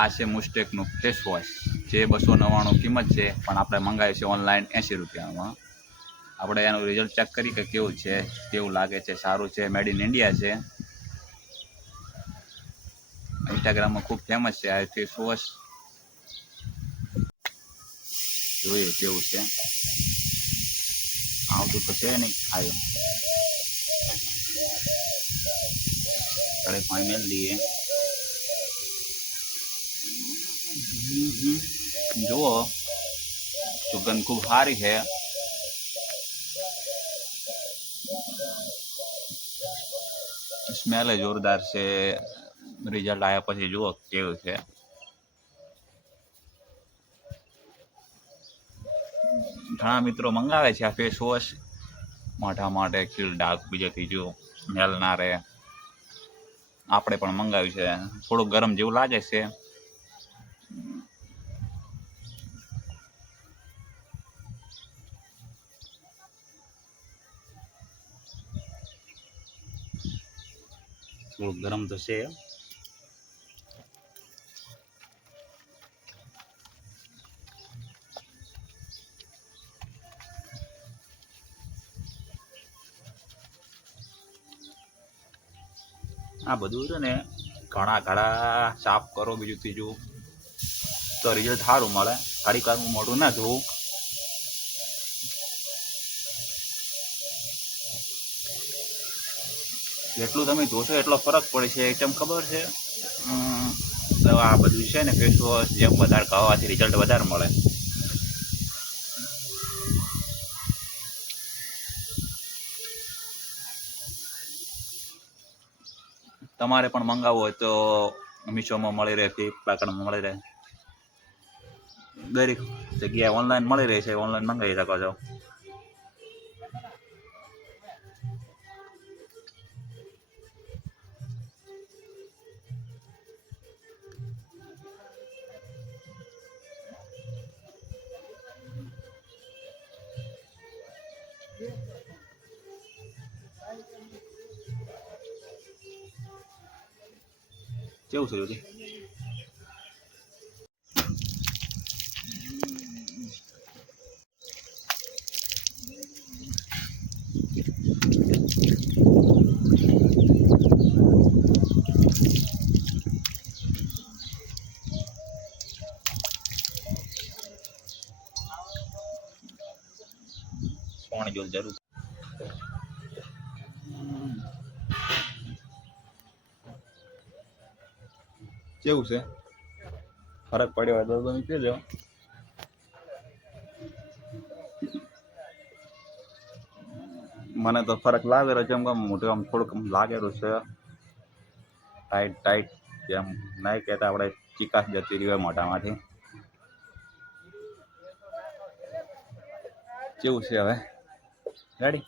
આ છે મુસ્ટેકનું face wash, જે 299 કિંમત છે, પણ આપણે મંગાવ્યું છે ઓનલાઈન 80 રૂપિયામાં. આપણે એનું રિઝલ્ટ ચેક કરી કે કેવું છે, કેવું લાગે છે, સારું છે, મેડ ઇન ઇન્ડિયા છે. ઇન્સ્ટાગ્રામમાં ખૂબ ફેમસ છે આ ફેસ વોશ. જોઈએ કેવું છે. આવતું તો છે નહીં. આવ્યું આપણે પાણી મેળ દઈએ. જુઓ, સુગંધ ખૂબ સારી છે. સ્મેલ જોરદાર છે. રિઝલ્ટ આવ્યા પછી જુઓ કેવું છે. ઘણા મિત્રો મંગાવે છે આ ફેસ વોશ મોઢા માટે, ખીલ ડાઘ બીજે ત્રીજું સ્મેલ ના રહે. આપણે પણ મંગાવ્યું છે. થોડું ગરમ જેવું લાગે છે. થોડું ગરમ તો છે. આ બધું છે ને ઘણા સાફ કરો બીજું ત્રીજું તો રિઝલ્ટ સારું મળે. ઘડીક વાર મોઢું ના ધોવું. જેટલું તમે જોશો એટલો ફરક પડે છે. એકદમ ખબર છે. આ બધું છે ને ફેસ વોશ જેમ વધારે ખાવાથી રિઝલ્ટ વધારે મળે. તમારે પણ મંગાવવું હોય તો મીશોમાં મળી રહે, ફ્લિપકાર્ટમાં મળી રહે, દરેક જગ્યાએ ઓનલાઈન મળી રહે છે. ઓનલાઈન મંગાવી શકો છો. કેવું છે જોજી? પાણી જો જરૂર કેવું છે? ફરક પડ્યો હોય તો તમે કહેજો. મને તો ફરક લાગેલો છે. એમ મોઢું આમ થોડુંક લાગેલું છે ટાઈટ એમ નહીં કહેતા આપણે ચીકાશ જતી રહી હોય મોઢામાંથી. કેવું છે હવે? રેડી?